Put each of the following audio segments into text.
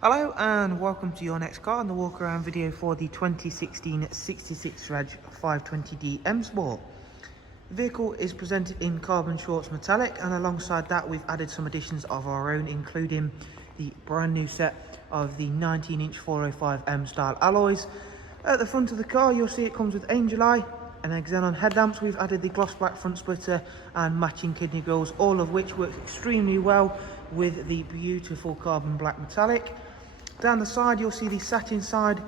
Hello and welcome to your next car and the walk around video for the 2016 66 Reg 520D M Sport. The vehicle is presented in carbon shorts metallic, and alongside that we've added some additions of our own, including the brand new set of the 19-inch 405M style alloys. At the front of the car you'll see it comes with Angel Eye and Xenon headlamps. We've added the gloss black front splitter and matching kidney grills, all of which works extremely well with the beautiful carbon black metallic. Down the side you'll see the satin side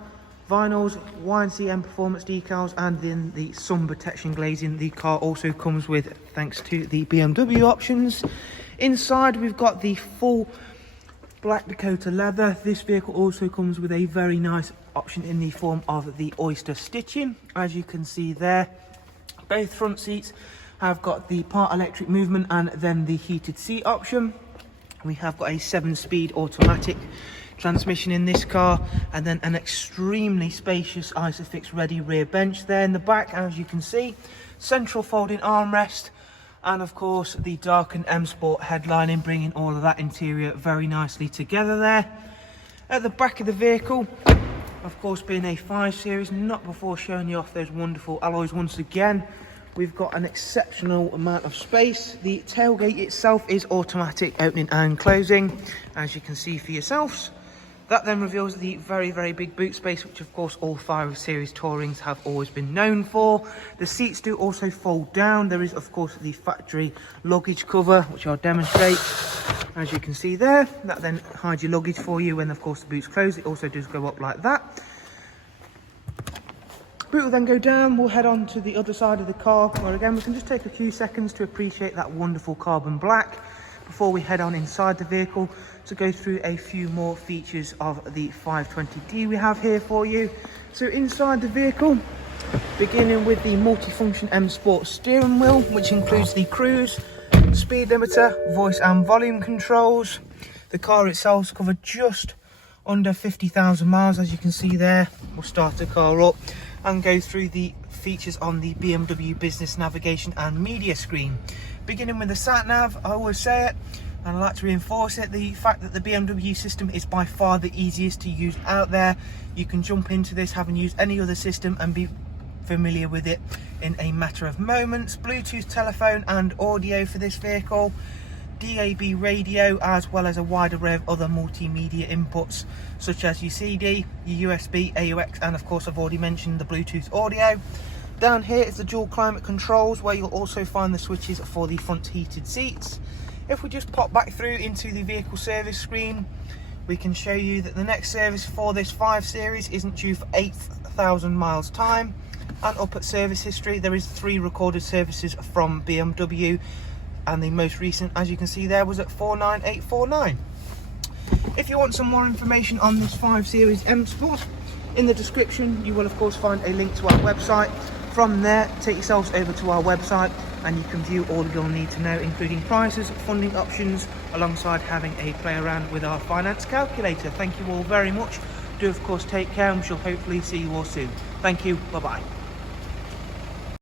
vinyls, YNC performance decals, and then the sun protection glazing the car also comes with, thanks to the BMW options. Inside we've got the full black Dakota leather. This vehicle also comes with a very nice option in the form of the oyster stitching. As you can see there, both front seats have got the part electric movement and then the heated seat option. We have got a 7-speed automatic transmission in this car, and then an extremely spacious Isofix ready rear bench there in the back. As you can see, central folding armrest, and of course the darkened M Sport headlining, bringing all of that interior very nicely together there. At the back of the vehicle, of course being a 5 Series, not before showing you off those wonderful alloys once again, we've got an exceptional amount of space. The tailgate itself is automatic opening and closing, as you can see for yourselves. That then reveals the very big boot space, which of course all 5 Series Tourings have always been known for. The seats do also fold down. There is of course the factory luggage cover, which I'll demonstrate. As you can see there, that then hides your luggage for you when of course the boot's closed. It also does go up like that. Boot will then go down. We'll head on to the other side of the car, where again we can just take a few seconds to appreciate that wonderful carbon black before we head on inside the vehicle to go through a few more features of the 520D we have here for you. So inside the vehicle, beginning with the multifunction M Sport steering wheel, which includes the cruise, speed limiter, voice and volume controls. The car itself is covered just under 50,000 miles, as you can see there. We'll start the car up and go through the features on the BMW business navigation and media screen. Beginning with the sat nav, I always say it and I like to reinforce it, the fact that the BMW system is by far the easiest to use out there. You can jump into this having used any other system and be familiar with it in a matter of moments. Bluetooth telephone and audio for this vehicle, DAB radio, as well as a wide array of other multimedia inputs such as your CD, your USB, AUX, and of course I've already mentioned the Bluetooth audio. Down here is the dual climate controls, where you'll also find the switches for the front heated seats. If we just pop back through into the vehicle service screen, we can show you that the next service for this 5 Series isn't due for 8,000 miles time. And up at service history, there is 3 recorded services from BMW, and the most recent, as you can see there, was at 49849. If you want some more information on this 5 Series M Sport, in the description you will of course find a link to our website. From there, take yourselves over to our website and you can view all you'll need to know, including prices, funding options, alongside having a play around with our finance calculator. Thank you all very much. Do of course take care, and we shall hopefully see you all soon. Thank you, bye bye.